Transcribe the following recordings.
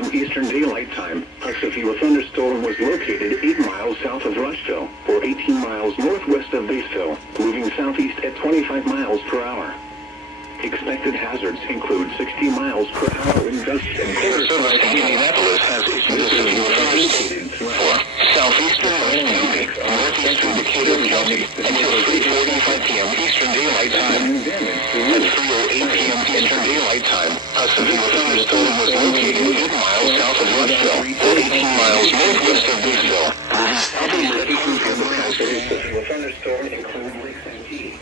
p.m. Eastern Daylight Time, a severe thunderstorm was located 8 miles south of Rushville, or 18 miles northwest of Batesville, moving southeast at 25 miles per hour. Expected hazards include 60 miles per hour wind gusts and Service in Indianapolis has issued a severe thunderstorm for southeastern West County, northeastern Decatur County, until 3:45 p.m. Eastern Daylight Time. At 3:08 p.m. Eastern Daylight Time, a severe thunderstorm was located 8 miles south of Rushville, or 18 miles northwest of Batesville. Other locations in the severe thunderstorm include Lake Santee.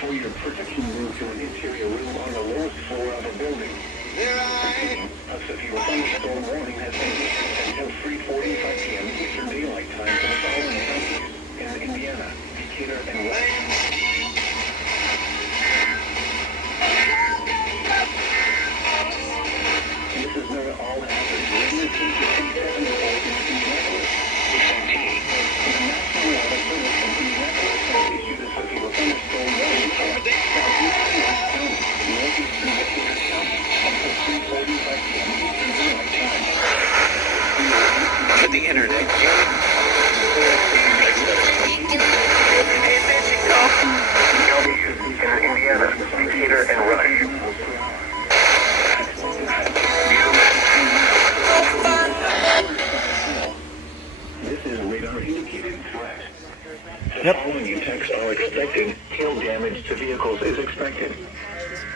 For your protection, move to an interior room on the lowest floor of a building. A severe thunderstorm warning has been issued until 3:45 p.m. Eastern Daylight Time for the following counties in Indiana, Decatur, and Rush. This is known to all hazards. Listeners to 57 reports in Indianapolis. The National Weather Service in Indianapolis has issued a severe thunderstorm warning for southeastern West County, northeastern Decatur County, until 3:45 p.m. Eastern Daylight Time. With the internet. In Indiana, Decatur, and Rush. This is radar indicated threat. The following attacks are expected. Hail damage to vehicles is expected.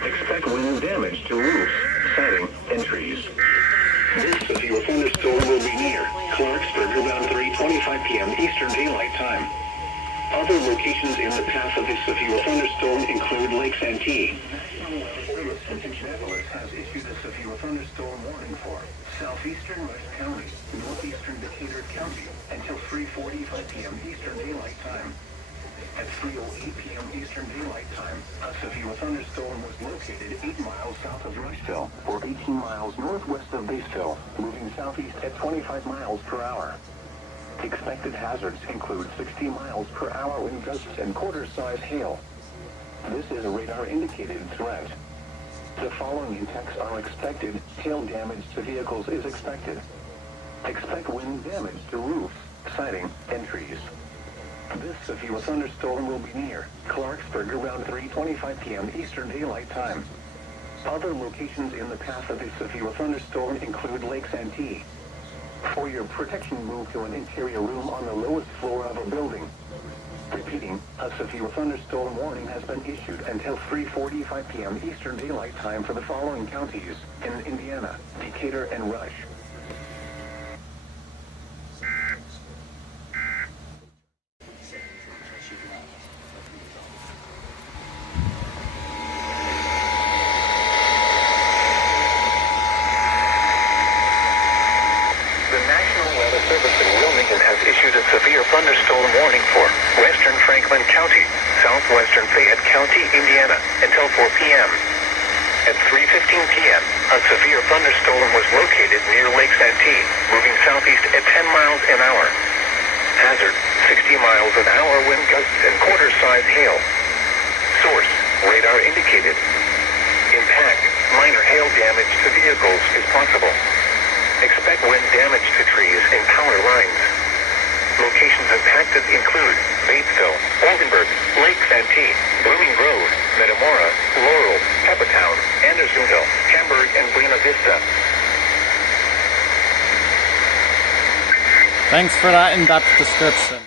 Expect wind damage to roofs, siding, and trees. This severe thunderstorm will be near Clarksburg around 3:25 p.m. Eastern Daylight Time. Other locations in the path of this severe thunderstorm include Lake Santee. National Weather Service in Indianapolis has issued a severe thunderstorm warning for southeastern Rush County, northeastern Decatur County, until 3:45 p.m. Eastern Daylight Time. At 3:08 p.m. Eastern Daylight Time, a severe thunderstorm was located 8 miles south of Rushville, or 18 miles northwest of Batesville, moving southeast at 25 miles per hour. Expected hazards include 60 miles per hour wind gusts and quarter-size hail. This is a radar-indicated threat. The following attacks are expected. Hail damage to vehicles is expected. Expect wind damage to roofs, siding, and trees. This severe thunderstorm will be near Clarksburg around 3:25 p.m. Eastern Daylight Time. Other locations in the path of this severe thunderstorm include Lake Santee. For your protection, move to an interior room on the lowest floor of a building. Repeating, a severe thunderstorm warning has been issued until 3:45 p.m. Eastern Daylight Time for the following counties in Indiana, Decatur, and Rush. Has issued a severe thunderstorm warning for western Franklin County, southwestern Fayette County, Indiana, until 4 p.m. At 3:15 p.m., a severe thunderstorm was located near Lake Santee, moving southeast at 10 miles an hour. Hazard, 60 miles an hour wind gusts and quarter-size hail. Source, radar indicated. Impact, minor hail damage to vehicles is possible. Expect wind damage to trees and power lines. Locations impacted include Batesville, Oldenburg, Lake Santee, Blooming Grove, Metamora, Laurel, Peppertown, Andersonville, Hamburg, and Buena Vista. Thanks for that in-depth description.